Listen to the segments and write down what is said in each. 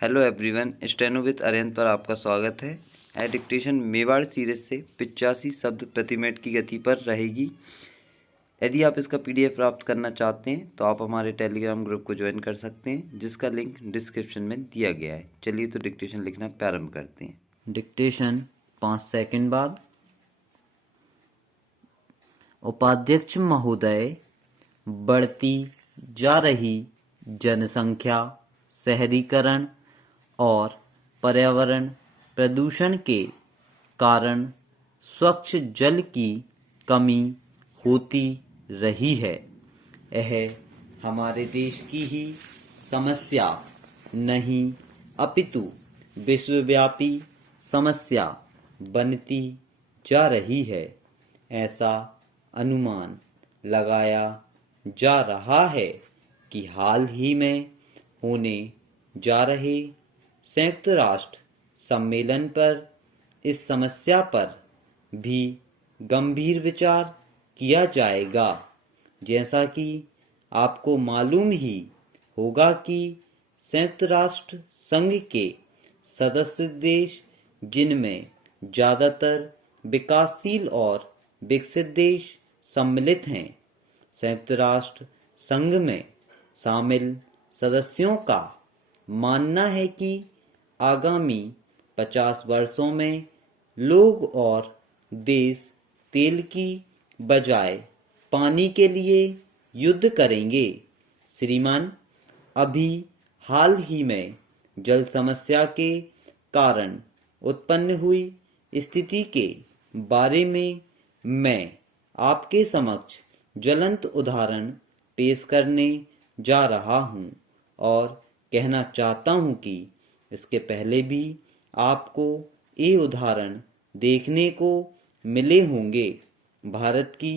Hello everyone, steno with Arihant पर आपका स्वागत है। एडिक्टेशन मेवाड़ सीरीज से 85 शब्द प्रति मिनट की गति पर रहेगी। यदि आप इसका पीडीएफ प्राप्त करना चाहते हैं तो आप हमारे टेलीग्राम ग्रुप को ज्वाइन कर सकते हैं, जिसका लिंक डिस्क्रिप्शन में दिया गया है। चलिए तो डिक्टेशन लिखना प्रारंभ करते हैं। डिक्टेशन 5 सेकंड बाद। उपाध्यक्ष महोदय, बढ़ती जा रही जनसंख्या, शहरीकरण और पर्यावरण प्रदूषण के कारण स्वच्छ जल की कमी होती रही है। यह हमारे देश की ही समस्या नहीं अपितु विश्वव्यापी समस्या बनती जा रही है। ऐसा अनुमान लगाया जा रहा है कि हाल ही में होने जा रहे संयुक्त राष्ट्र सम्मेलन पर इस समस्या पर भी गंभीर विचार किया जाएगा। जैसा कि आपको मालूम ही होगा कि संयुक्त राष्ट्र संघ के सदस्य देश, जिनमें ज़्यादातर विकासशील और विकसित देश सम्मिलित हैं, संयुक्त राष्ट्र संघ में शामिल सदस्यों का मानना है कि आगामी 50 वर्षों में लोग और देश तेल की बजाय पानी के लिए युद्ध करेंगे। श्रीमान, अभी हाल ही में जल समस्या के कारण उत्पन्न हुई स्थिति के बारे में मैं आपके समक्ष ज्वलंत उदाहरण पेश करने जा रहा हूं और कहना चाहता हूं कि इसके पहले भी आपको ये उदाहरण देखने को मिले होंगे। भारत की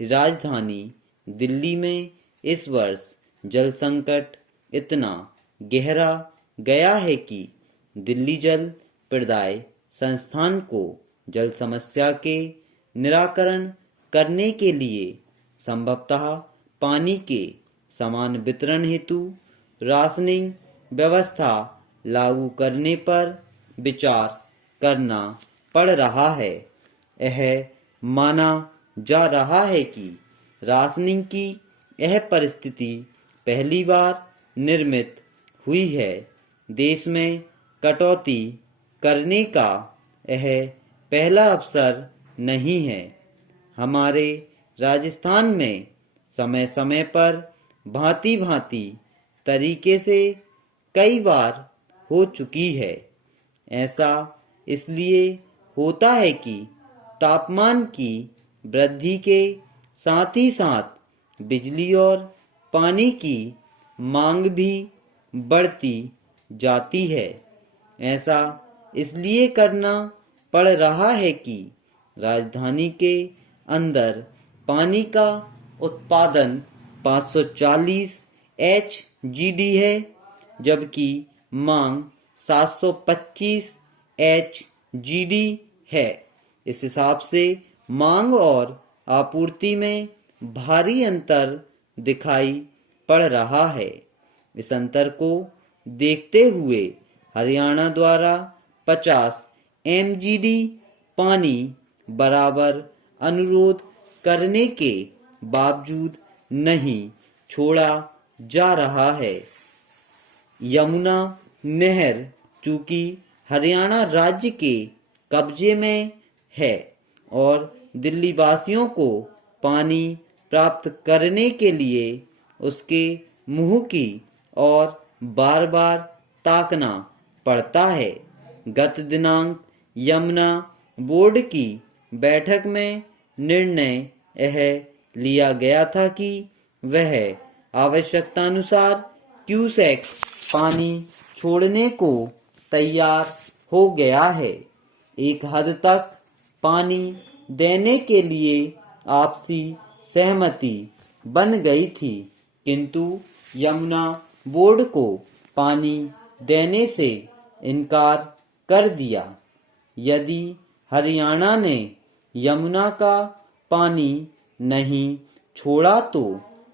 राजधानी दिल्ली में इस वर्ष जल संकट इतना गहरा गया है कि दिल्ली जल प्रदाय संस्थान को जल समस्या के निराकरण करने के लिए संभवतः पानी के समान वितरण हेतु राशनिंग व्यवस्था लागू करने पर विचार करना पड़ रहा है। यह माना जा रहा है कि राशनिंग की यह परिस्थिति पहली बार निर्मित हुई है। देश में कटौती करने का यह पहला अवसर नहीं है। हमारे राजस्थान में समय समय पर भांति भांति तरीके से कई बार हो चुकी है। ऐसा इसलिए होता है कि तापमान की वृद्धि के साथ ही साथ बिजली और पानी की मांग भी बढ़ती जाती है। ऐसा इसलिए करना पड़ रहा है कि राजधानी के अंदर पानी का उत्पादन 540 एचजीडी है, जबकि मांग 725 एचजीडी है। इस हिसाब से मांग और आपूर्ति में भारी अंतर दिखाई पड़ रहा है। इस अंतर को देखते हुए हरियाणा द्वारा 50 एमजीडी पानी बराबर अनुरोध करने के बावजूद नहीं छोड़ा जा रहा है। यमुना नहर चूंकि हरियाणा राज्य के कब्जे में है और दिल्ली वासियों को पानी प्राप्त करने के लिए उसके मुंह की और बार बार ताकना पड़ता है। गत दिनांक यमुना बोर्ड की बैठक में निर्णय यह लिया गया था कि वह आवश्यकतानुसार क्यूसेक पानी छोड़ने को तैयार हो गया है। एक हद तक पानी देने के लिए आपसी सहमति बन गई थी, किंतु यमुना बोर्ड को पानी देने से इनकार कर दिया। यदि हरियाणा ने यमुना का पानी नहीं छोड़ा तो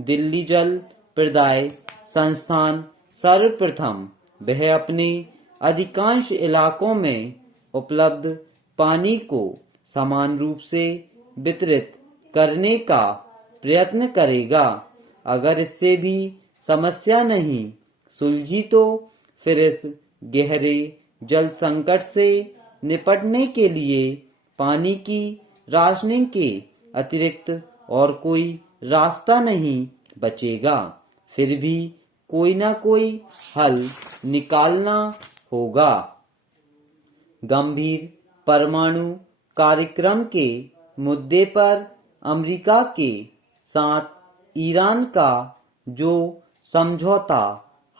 दिल्ली जल प्रदाय संस्थान सर्वप्रथम वह अपने अधिकांश इलाकों में उपलब्ध पानी को समान रूप से वितरित करने का प्रयत्न करेगा। अगर इससे भी समस्या नहीं सुलझी तो फिर इस गहरे जल संकट से निपटने के लिए पानी की राशनिंग के अतिरिक्त और कोई रास्ता नहीं बचेगा। फिर भी कोई ना कोई हल निकालना होगा। गंभीर परमाणु कार्यक्रम के मुद्दे पर अमेरिका के साथ ईरान का जो समझौता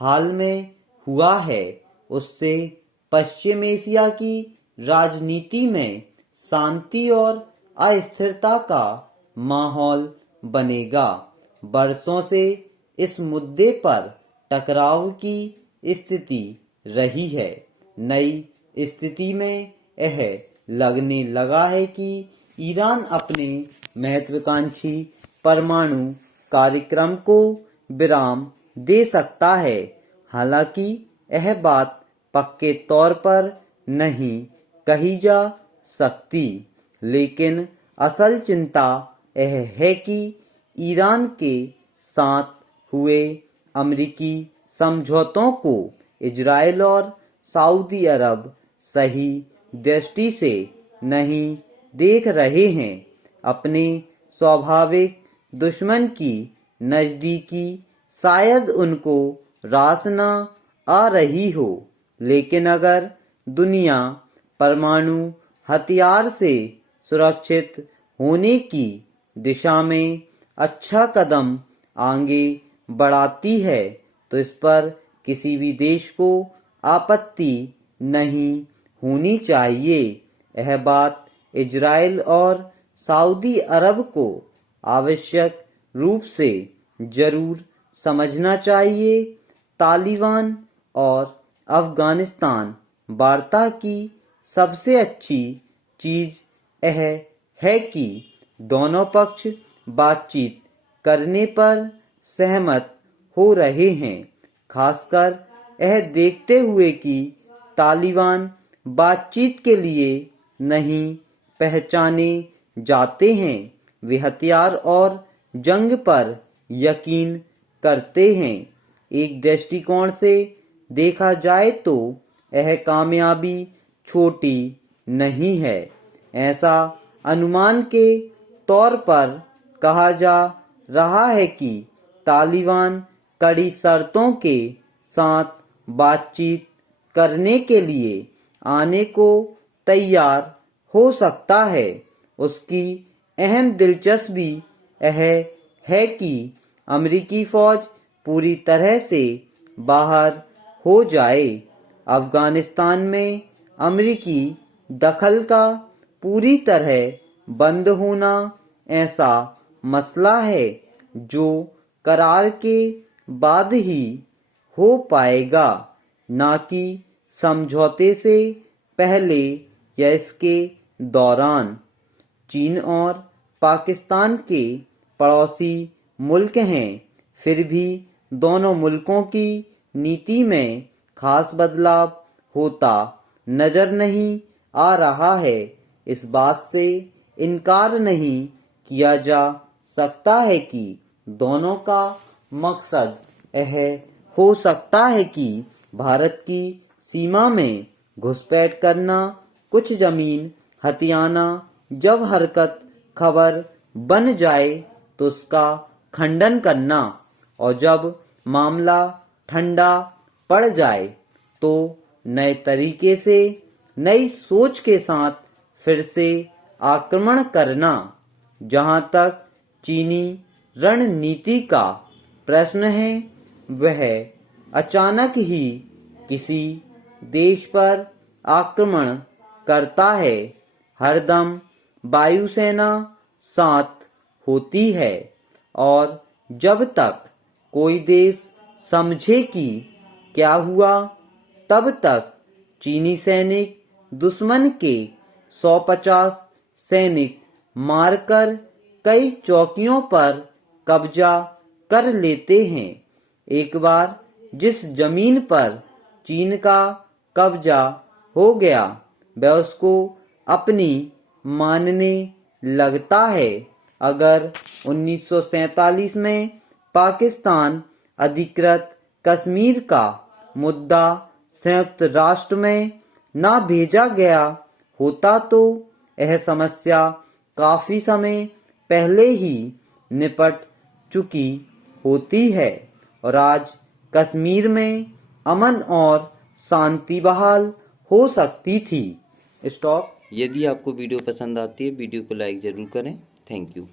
हाल में हुआ है उससे पश्चिम एशिया की राजनीति में शांति और अस्थिरता का माहौल बनेगा। बरसों से इस मुद्दे पर टकराव की स्थिति रही है। नई स्थिति में यह लगने लगा है कि ईरान अपने महत्वाकांक्षी परमाणु कार्यक्रम को विराम दे सकता है। हालांकि यह बात पक्के तौर पर नहीं कही जा सकती, लेकिन असल चिंता यह है कि ईरान के साथ हुए अमेरिकी समझौतों को इजराइल और सऊदी अरब सही दृष्टि से नहीं देख रहे हैं। अपने स्वाभाविक दुश्मन की नजदीकी शायद उनको रास न आ रही हो, लेकिन अगर दुनिया परमाणु हथियार से सुरक्षित होने की दिशा में अच्छा कदम आगे बढ़ाती है तो इस पर किसी भी देश को आपत्ति नहीं होनी चाहिए। यह बात इजराइल और सऊदी अरब को आवश्यक रूप से जरूर समझना चाहिए। तालिबान और अफगानिस्तान वार्ता की सबसे अच्छी चीज यह है कि दोनों पक्ष बातचीत करने पर सहमत हो रहे हैं, खासकर यह देखते हुए कि तालिबान बातचीत के लिए नहीं पहचाने जाते हैं। वे हथियार और जंग पर यकीन करते हैं। एक दृष्टिकोण से देखा जाए तो यह कामयाबी छोटी नहीं है। ऐसा अनुमान के तौर पर कहा जा रहा है कि तालिबान कड़ी शर्तों के साथ बातचीत करने के लिए आने को तैयार हो सकता है। उसकी अहम दिलचस्पी यह है कि अमेरिकी फौज पूरी तरह से बाहर हो जाए। अफगानिस्तान में अमेरिकी दखल का पूरी तरह बंद होना ऐसा मसला है जो करार के बाद ही हो पाएगा, ना कि समझौते से पहले या इसके दौरान। चीन और पाकिस्तान के पड़ोसी मुल्क हैं, फिर भी दोनों मुल्कों की नीति में खास बदलाव होता नजर नहीं आ रहा है। इस बात से इनकार नहीं किया जा सकता है कि दोनों का मकसद यह हो सकता है कि भारत की सीमा में घुसपैठ करना, कुछ जमीन हथियाना, जब हरकत खबर बन जाए तो उसका खंडन करना और जब मामला ठंडा पड़ जाए तो नए तरीके से नई सोच के साथ फिर से आक्रमण करना। जहां तक चीनी रणनीति का प्रश्न है, वह अचानक ही किसी देश पर आक्रमण करता है। हरदम वायुसेना साथ होती है और जब तक कोई देश समझे कि क्या हुआ, तब तक चीनी सैनिक दुश्मन के 150 सैनिक मारकर कई चौकियों पर कब्जा कर लेते हैं। एक बार जिस जमीन पर चीन का कब्जा हो गया, वह उसको अपनी मानने लगता है। अगर 1947 में पाकिस्तान अधिकृत कश्मीर का मुद्दा संयुक्त राष्ट्र में ना भेजा गया होता तो यह समस्या काफी समय पहले ही निपट चुकी होती है और आज कश्मीर में अमन और शांति बहाल हो सकती थी। स्टॉप। यदि आपको वीडियो पसंद आती है, वीडियो को लाइक ज़रूर करें। Thank you.